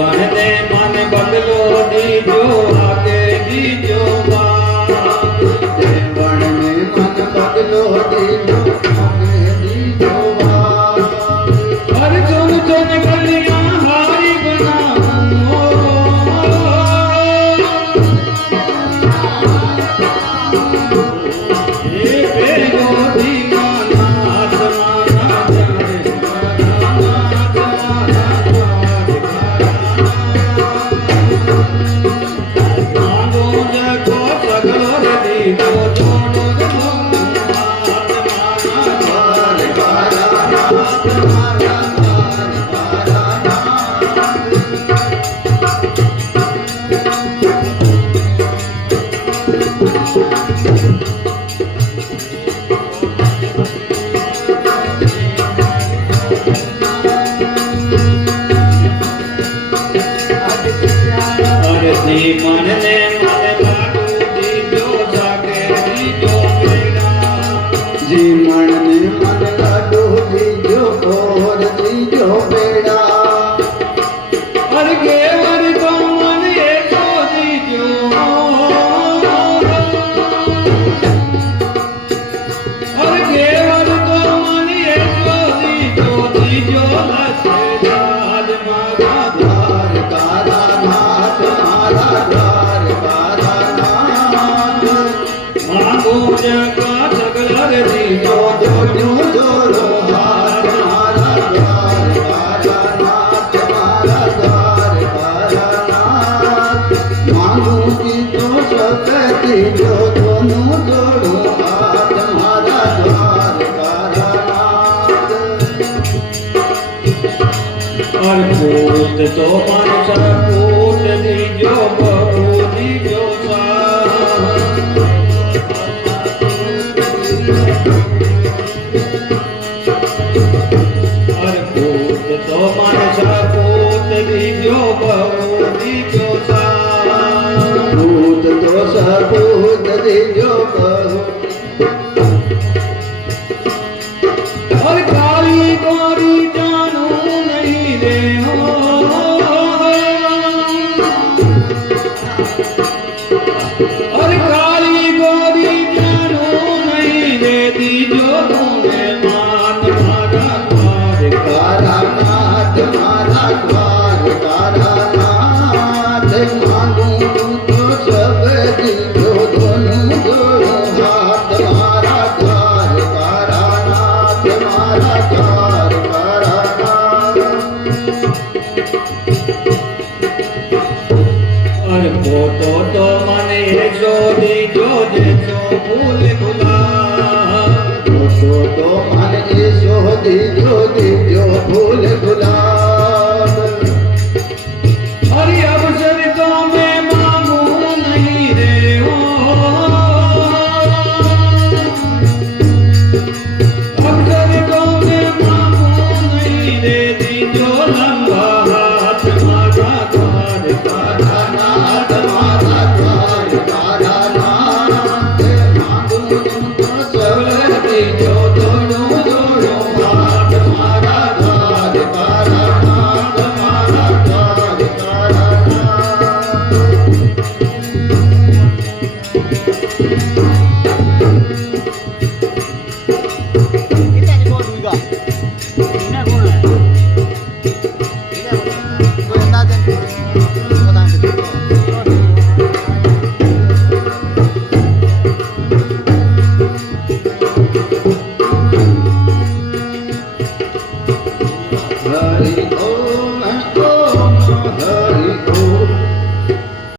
વણને મન બદલો દીજો આગે દીજો બાપ વણને મન બદલો દીજો આગે દીજો બાપ અર્જુન જન કલ્યા હારી બનાવો એ બેગો દીનાનાથ મારા જાણે માંગો જગો સગલો રે દીજો જોડો જી મનને મન લાડુ દીજો જાગે દીજો મેરા જી મણને મન લાડુ દીજો ઓર દીજો બેડા અરગે વર તો મન એકો દીજો અરગે વર તો મન એકો દીજો દીજો લસે જાજ મારા દ્વાર કારા નાથ મારા દ્વાર કારા નાથ માંગો જગા સગલા રે દીજો જોડ્યો જોડો હાથ મારા દ્વાર કારા નાથ મારા દ્વાર કારા નાથ માંગુ કીધો સકતી જો દોનું જોડો હાથ મારા દ્વાર કારા નાથ અર્પૂત તો મન સપૂત દીજો બહુ દીજો અર્પૂત તો મન સપૂત દીજો બહુ દીજો ભૂત તો સપૂત દીજો બહુ હર કાળી ગોરી જાનું નહીં રે હો હર કાળી ગોરી જાનું નહીં રે દીજો તુને માત મારા દ્વાર કારા નાથ મારા દ્વાર કારા નાથ માંગુ તો સબ દીજો દોનું જોડો હાથ મારા દ્વાર કારા નાથ મારા દ્વાર કારા નાથ અર્પો તો મને જો દીજો જે છો ભૂલ ભૂલા તો મન એસો દીજો દીજો ફૂલ ગુલાબ હરી અવસર તો મેં માંગુ નહીં રે હો અવસર તો મેં માંગુ નહીં રે દીજો લંબા હાથ મારા દ્વાર કારા નાથ મારા દ્વાર કારા નાથ માંગુ તો સબ દીજો દોનું જોડો હાથ મારા દ્વાર કારા નાથ મારા દ્વાર કારા Kita di bawah juga. Ini aku nak. Ini aku. Kau yang tak ada. Kau tak ada. Hari ઓમ